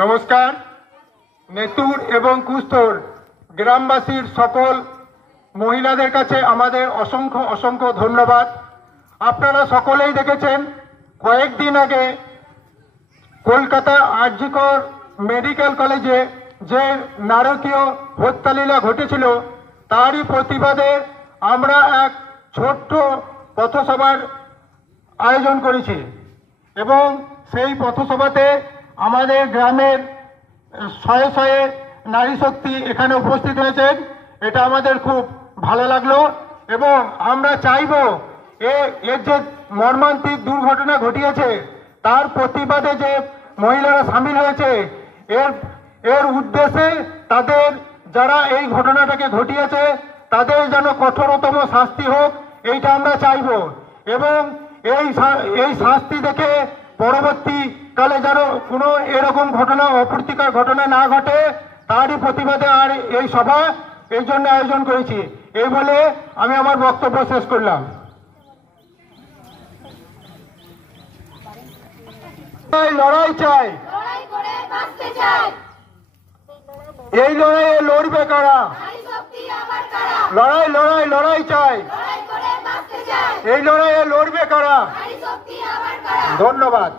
नमस्कार। नेतुर एवं कुस्तोर ग्रामबासीर सकल महिलादेर काछे आमादेर असंख्य असंख्य धन्यवाद। आपनारा सकलेई देखेछेन कयेकदिन आगे कलकाता आरजिकर मेडिकल कलेजे जे नारकीय हत्यालीला घटेछिलो तारই प्रतिबादे आमरा एक छोट्ट पथसभार आयोजन करेছি এবং সেই पथसभाते आमादेर ग्रामेर शये शये नारी शक्ति एखाने उपस्थित हয়েছেন। এটা আমাদের খুব ভালো লাগলো এবং আমরা চাইবো এর যে মর্মান্তিক দুর্ঘটনা ঘটিয়েছে তার প্রতিবাদে যে মহিলারা শামিল হয়েছে এর উদ্দেশ্যে তাদের যারা এই ঘটনাটাকে ঘটিয়েছে তাদের যেন কঠোরতম শাস্তি হোক এইটা আমরা চাইবো এবং এই শাস্তি দেখে পরবর্তীকালে যেন কোনো এরকম ঘটনা অপ্রীতিকর ঘটনা না ঘটে তারই প্রতিবাদে আর এই সভা এই জন্য আয়োজন করেছি। এই বলে আমি আমার বক্তব্য শেষ করলাম। লড়াই চাই, এই লড়াইয়ে লড়বে কারা? লড়াই লড়াই লড়াই চাই, এই লড়াইয়ে লড়বে কারা? ধন্যবাদ।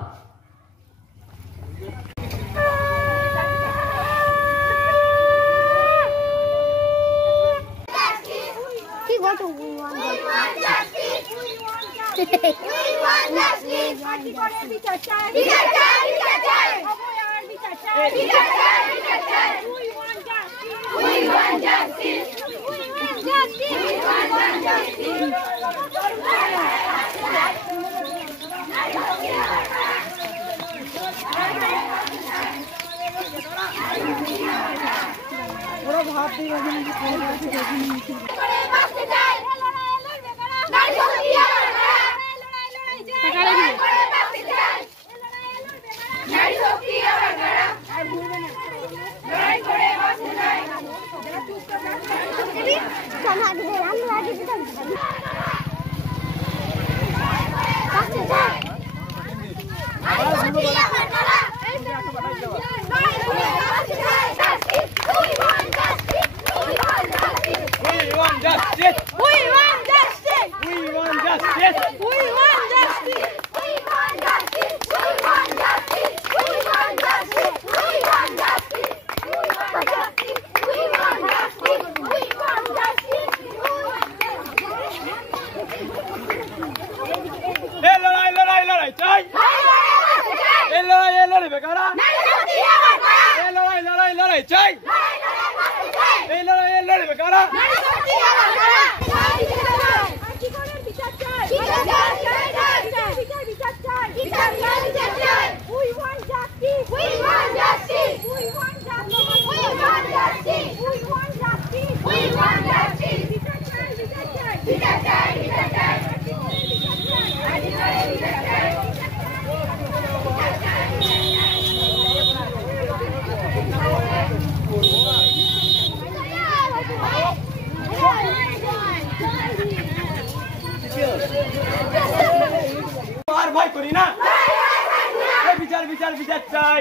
বিচার বিচার বিচার চাই,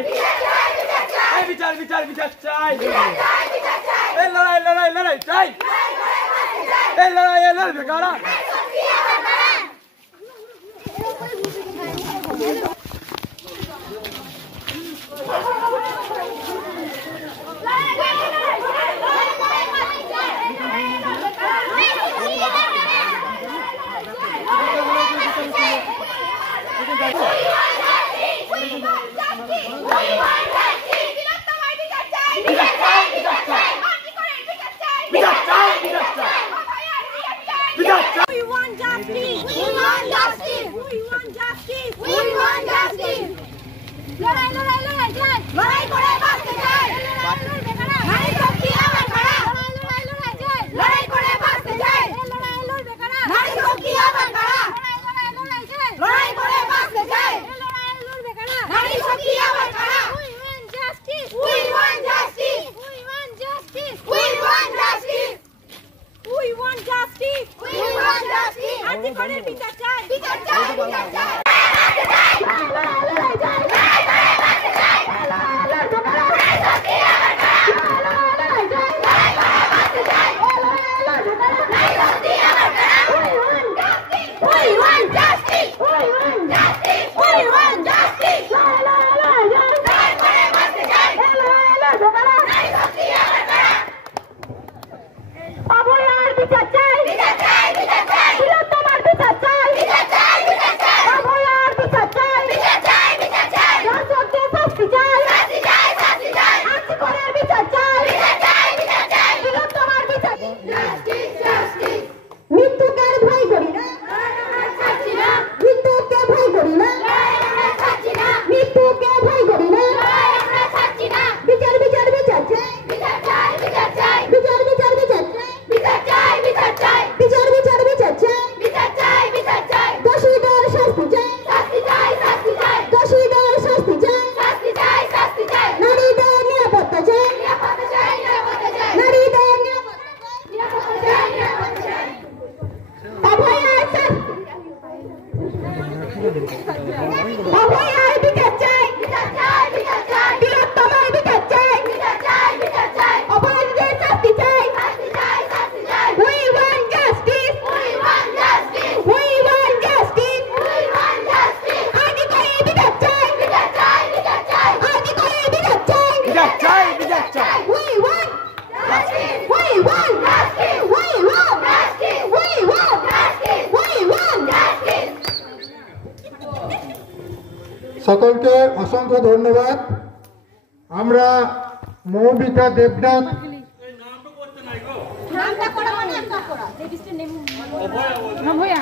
বিচার বিচার বিচার চাই, এই লড়াই লড়াই লড়াই চাই, এই লড়াই লড়বে কারা? We want justice. We want justice. We want justice. We want justice. লড়াই লড়াই লড়াই চাই, লড়াই করে বাঁচতে চাই, নারী শক্তি আবার কারা? লড়াই লড়াই চাই, লড়াই করে বাঁচতে চাই, লড়াই লড়বে কারা? নারী শক্তি আবার কারা? লড়াই লড়াই চাই, লড়াই করে বাঁচতে চাই, লড়াই লড়বে কারা? নারী শক্তি আবার কারা? We want justice. We want justice. We want justice. We want justice. We want justice. We want justice. আর্জিকরের বিচার চাই, বিচার চাই, বিচার চাই। অভয়ার বিচার চাই, বিচার চাই, বিচার চাই, বীরত্তমার বিচার চাই, বিচার চাই, বিচার চাই, অপরাধীদের শাস্তি চাই, শাস্তি চাই, শাস্তি চাই। We want justice, we want justice, we want justice, we want justice। আগে করে বিচার চাই, বিচার চাই, বিচার চাই, আগে করে বিচার চাই, বিচার চাই, বিচার চাই। We want justice, we want justice, we want justice, we want justice, we want justice। সকলকে অসংখ্য ধন্যবাদ। আমরা মৌমিতা দেবনাথ নামটা করা মানে একটা করা। অভয়া